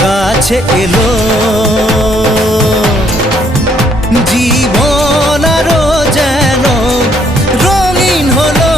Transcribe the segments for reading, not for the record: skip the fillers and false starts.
কাছে এলো জীবন আরো যেন রঙিন হলো।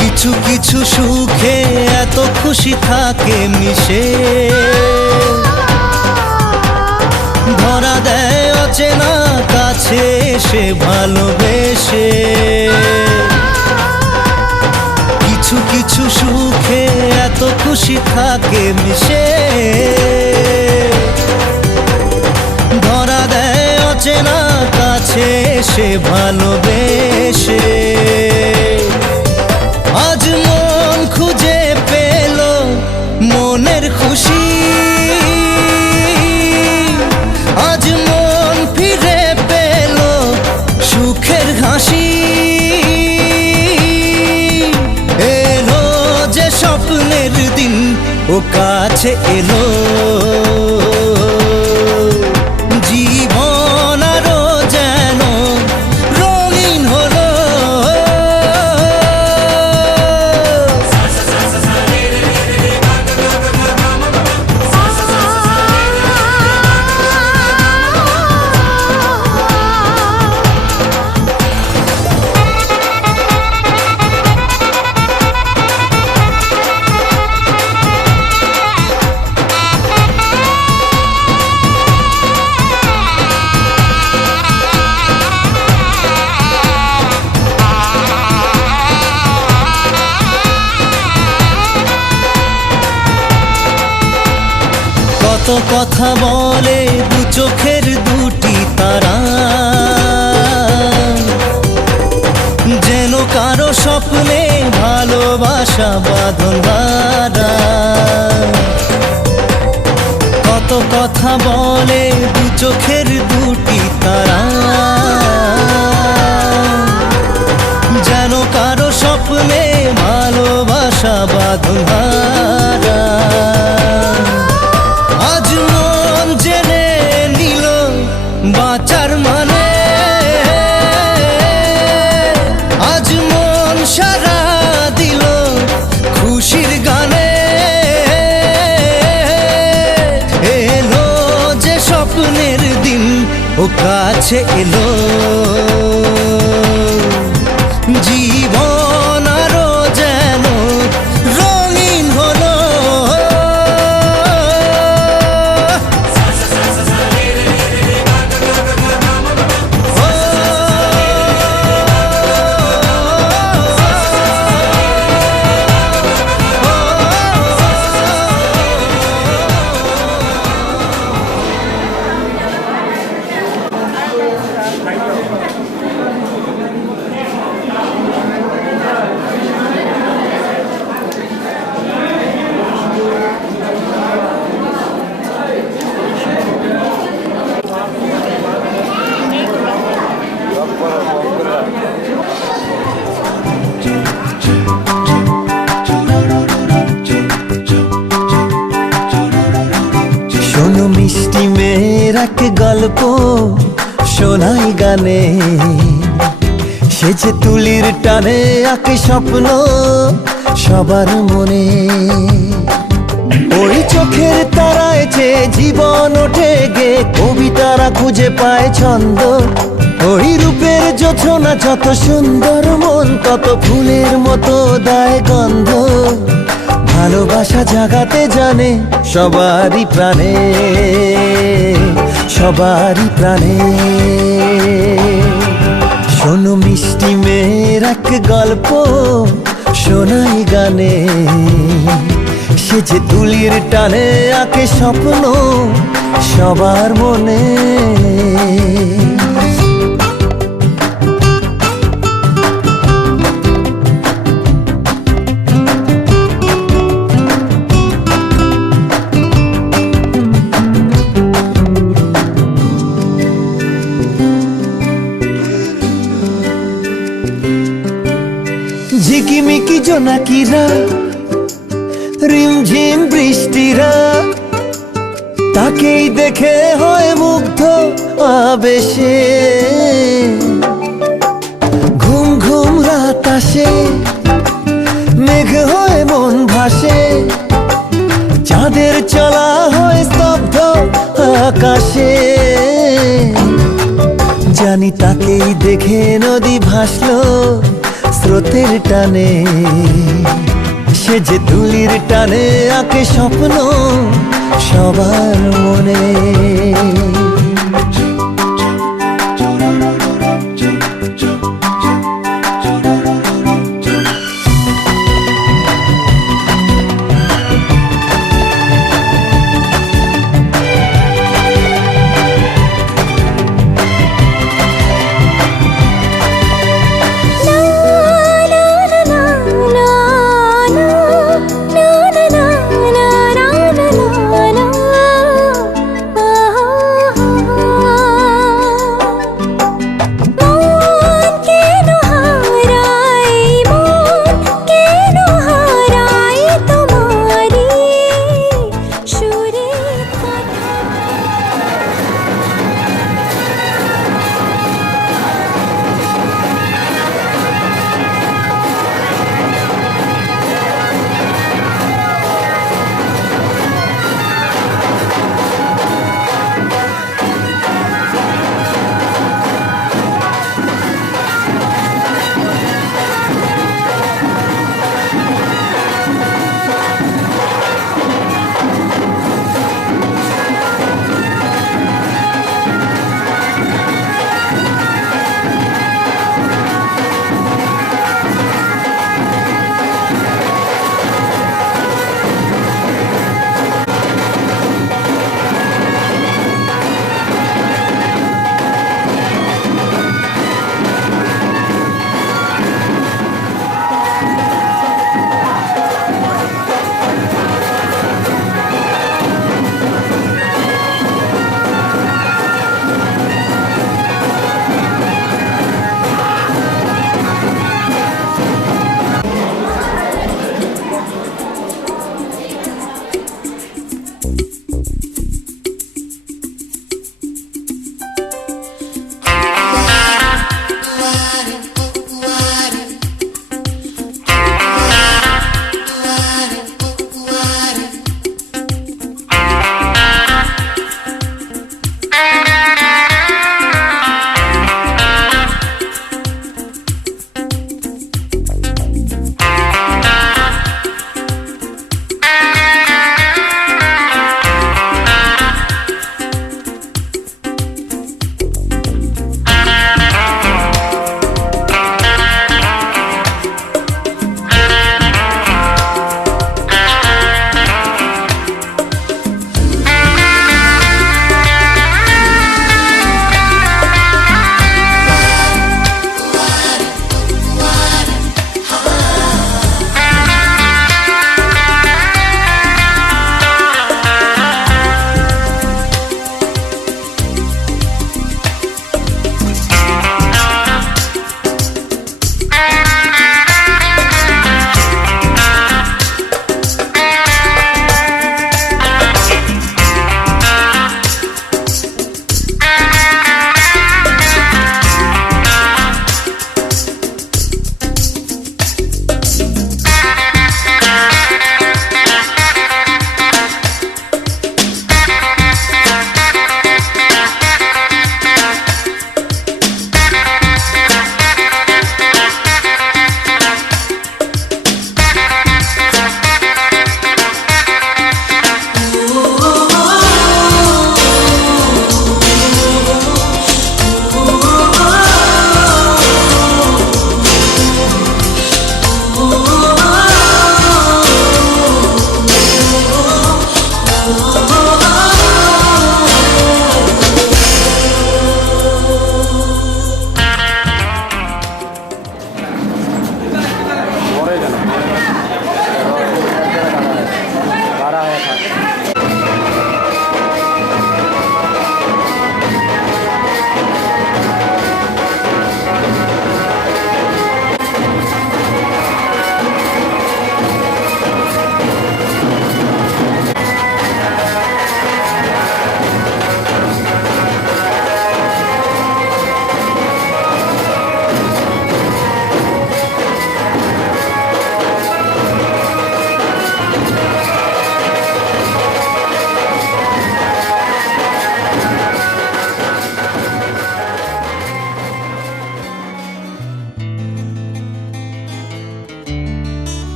কিছু কিছু সুখে এত খুশি থাকে মিশে, ধরা দেয় অচেনা কাছে এসে ভালোবেসে। কিছু কিছু সুখে এত খুশি থাকে মিশে, ধরা দেয় অচেনা কাছে এসে ভালোবেসে। আজ মন খুঁজে পেল মনের খুশি, আজ মন ফিরে পেল সুখের হাসি। এলো যে স্বপ্নের দিন ও কাছে এলো, জীবন আরো যেন রঙিন হলো। কত কথা বলে দু চোখের দুটি তারা, যেন কারো স্বপ্নে ভালোবাসা বাঁধন হারা। কত কথা বলে দু চোখের দুটি তারা, যেন কারো স্বপ্নে ভালোবাসা বাঁধন হারা। আজ মন জেনে নিল বাঁচার মানে, আজ মন সারা দিল খুশির গানে। এলো যে স্বপ্নের দিন ও কাছে এলো, জীবন আরো যেন রঙিন হলো। শোনো মিষ্টি মেয়ের এক গল্প শোনাই গানে, সে যে তুলির টানে আঁকে স্বপ্ন সবার মনে। ওই চোখের তারায় যে জীবন ওঠে গে, কবিতারা খুঁজে পায় ছন্দ। ওই রূপের জোছনা যত সুন্দর, মন তত ফুলের মতো দেয় গন্ধ। ভালোবাসা জাগাতে জানে সবারই প্রাণে, সবারই প্রাণে। শোনো মিষ্টি মেয়ের এক গল্প শোনাই গানে, সে যে তুলির টানে আঁকে স্বপ্ন সবার মনে। ঝিকিমিকি জোনাকিরা, রিমঝিম বৃষ্টিরা, তাকেই দেখে হয় মুগ্ধ আবেশে। ঘুম ঘুম রাত আসে, মেঘ হয়ে মন ভাসে, চাঁদের চলা হয় স্তব্ধ আকাশে। জানি তাকেই দেখে নদী ভাসলো স্রোতের টানে, সে যে তুলির টানে আঁকে স্বপ্ন সবার মনে।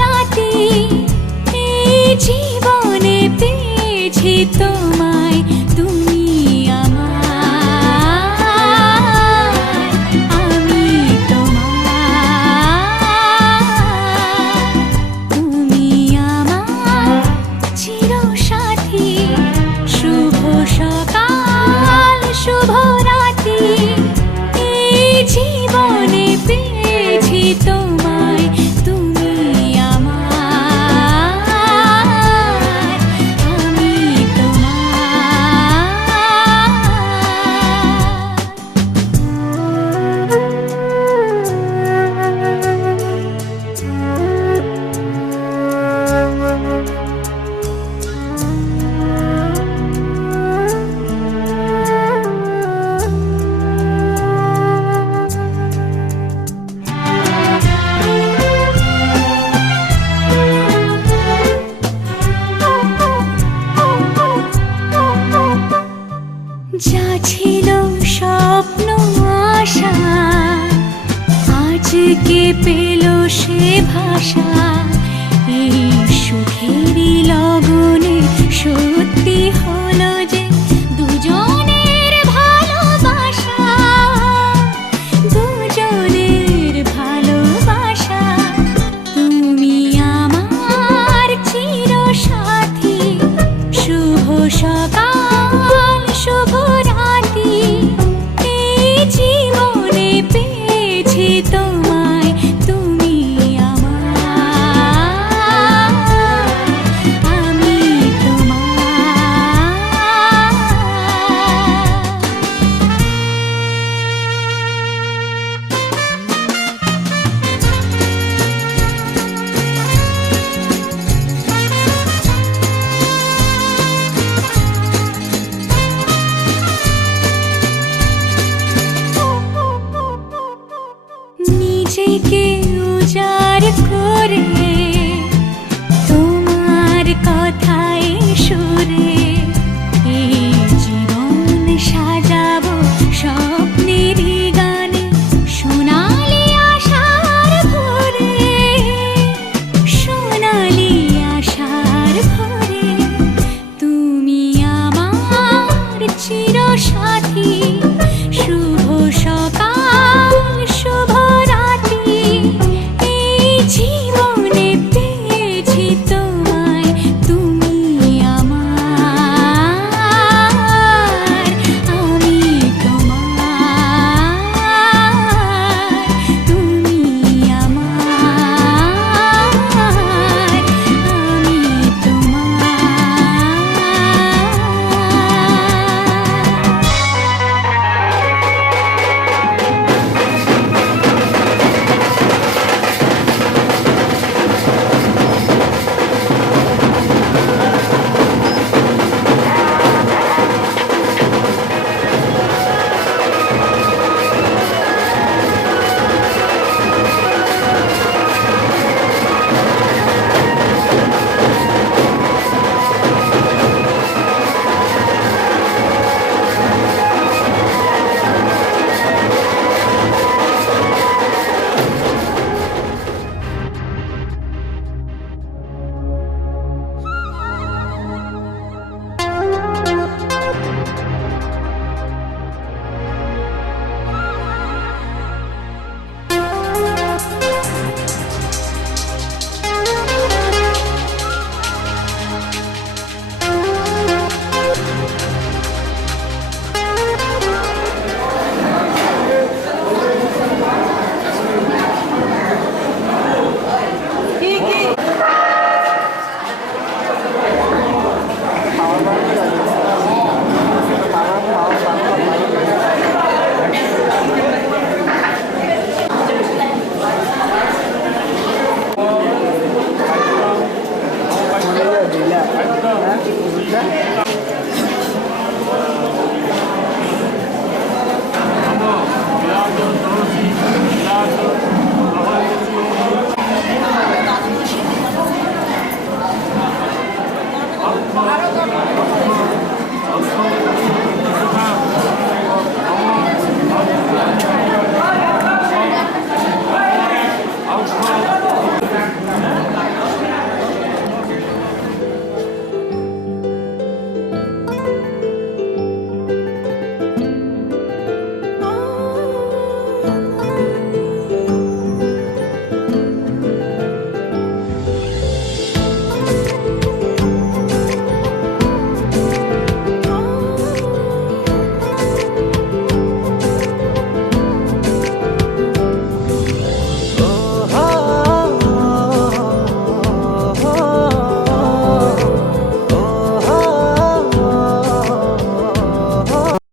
রাতে এই জীবনে পেয়েছি তোমায়, তুমি আমার, আমি তোমার, তুমি আমার চিরসাথী। শুভ সকাল শুভ রাতে এই জীবনে পেয়েছি তোমায়, তুমি আমার, আমি যা ছিল স্বপ্ন আশা আজকে পেল সে ভাষা।